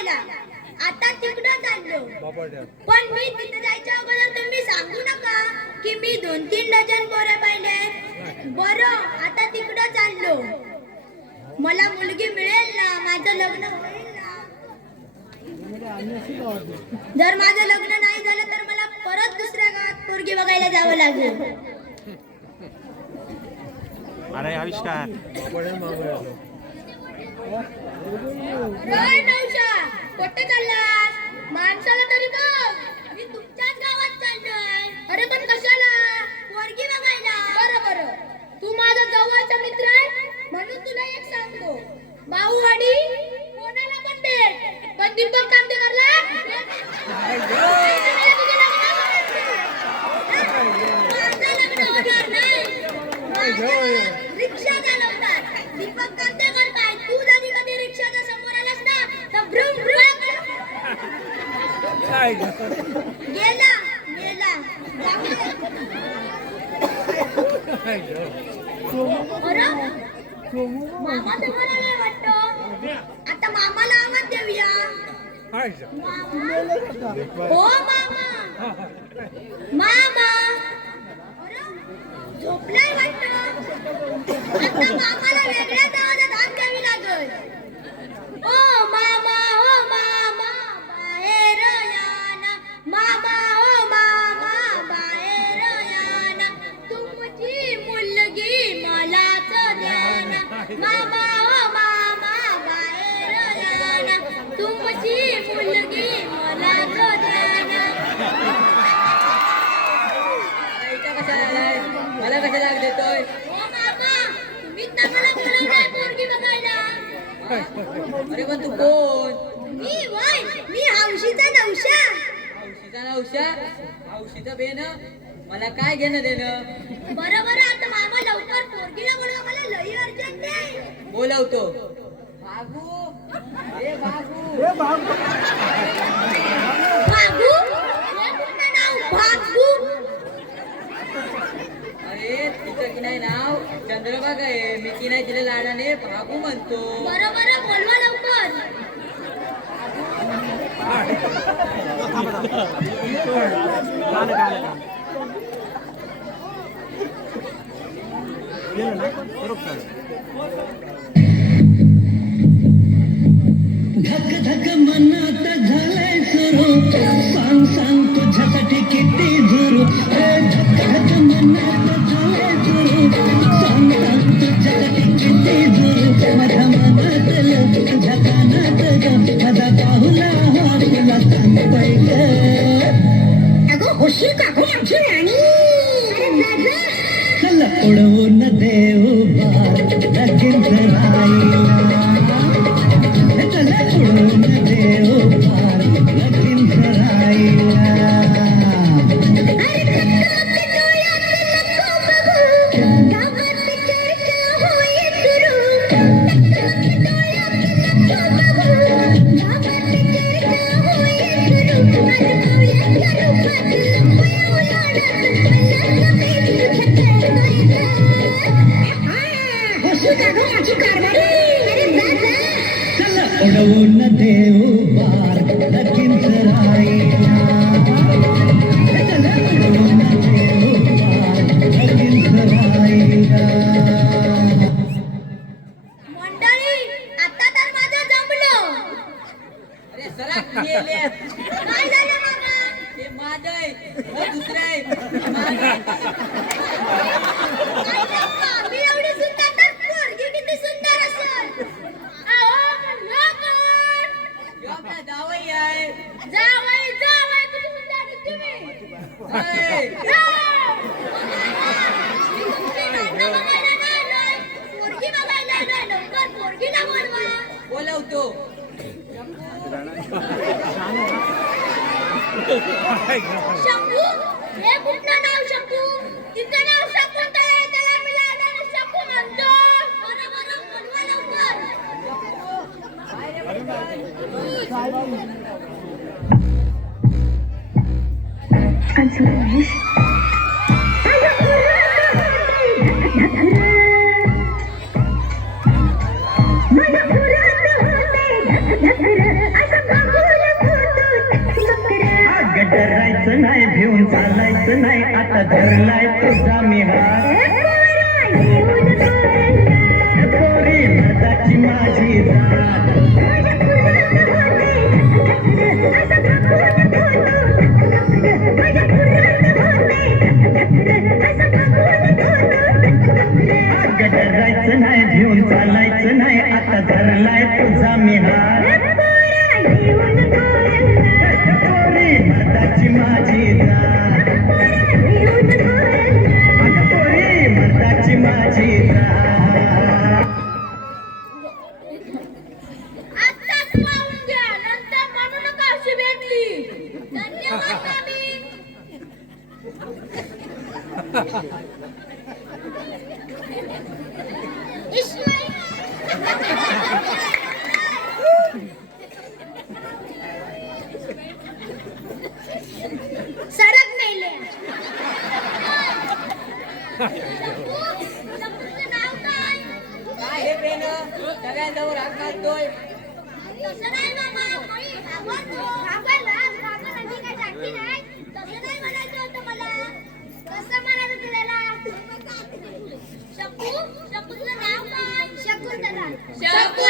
बघायला आता तिकडं चाललो. पण मी तिथे जायच्या अगोदर तुम्ही सांगू नका की मी दोन तीन डझन बोरे पाहिले. बरं आता तिकडं चाललो. मला मुलगी मिळेल ना? माझं लग्न होईल ना? जर माझं लग्न नाही झालं तर मला परत दुसऱ्या गावात पोरगी बघायला जावं लागेल. अरे आविष्कार. काय नवशा कुठे चाललास. माणसाला तरी बघ. तुमच्याच गावात चाललोय. अरे पण कशाला? पोरगी बघायला. बरं बरं. तू माझा जवळचा मित्र आहे म्हणून तुला एक सांगतो. भाऊवाडी कोणाला पण भेट. पण दीपक कांदेकरला? गेला गेला अरे मामा तुम्हाला नाही वाटतं? आता मामाला आवाज देऊया. हो मामा. मामा. अरे, झोपलाय वाटतं? आता मामाला वेगळ्याच पण तू कोण? मी वय मी हौशीचा नवशा. हौशीचा ना उषा हौशीचा बेन? मला काय घेणं देणं? बरं बरं आता मामा लवकर पोरगीला बोलवा मला लई अर्जंट आहे. बोलवतो. बाबू ए बाबू. भागू हे कुठलं नाव भागू अरे तिचं की नाही नाव? चंद्रभागा आहे. मी की नाही तिला लाडाने बाबू म्हणतो. बरं बरं बोलवा लवकर. धक धक मनात झालंय सुरू सांग सांग सोडून चालायचं नाही आता धरलाय तुझा मी पोरी माझी 小兔子，小 pergi ke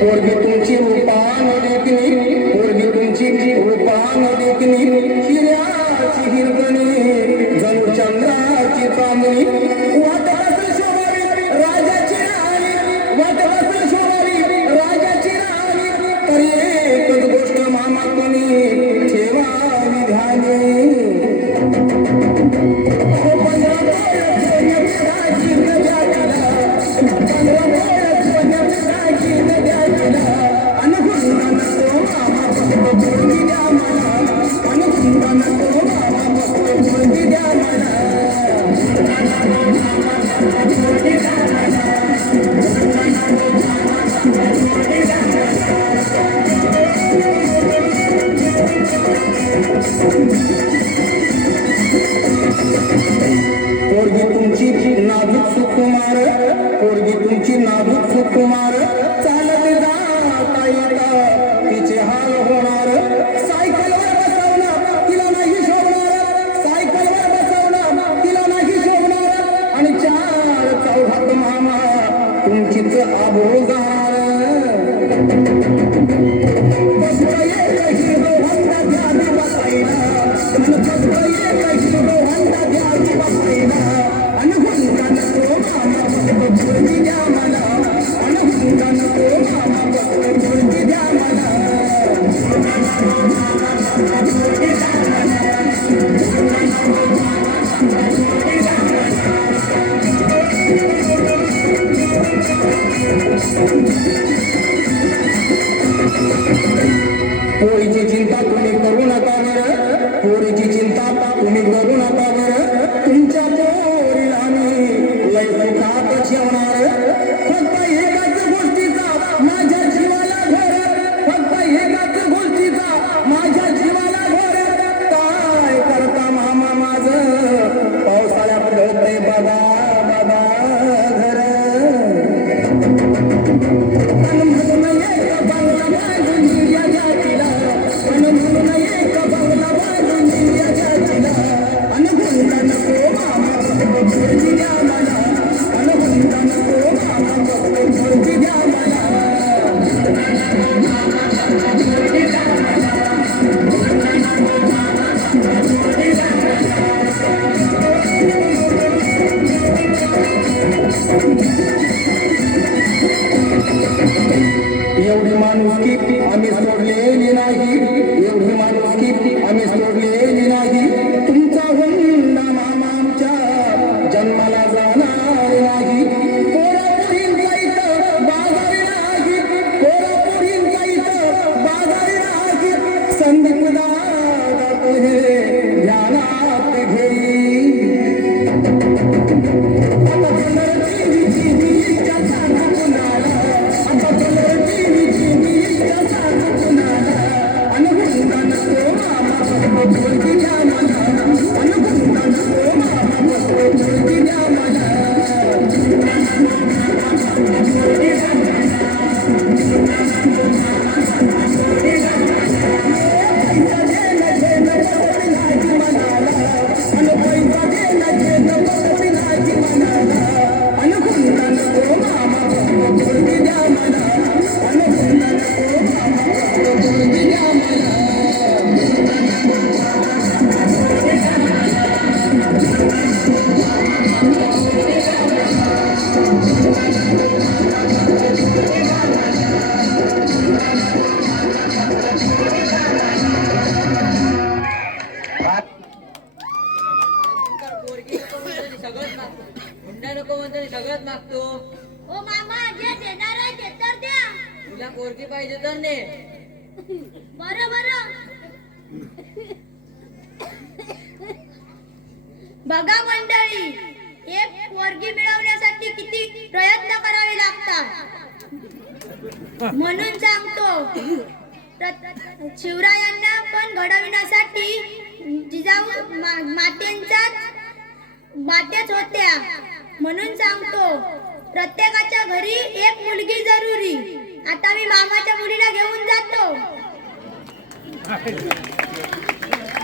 Porque म्हणून सांगतो. शिवरायांना पण घडविण्यासाठी जिजाऊ मातेंचा मातेच होत्या. म्हणून सांगतो प्रत्येकाच्या घरी एक मुलगी जरुरी. आता मी मामाच्या मुलीला घेऊन जातो.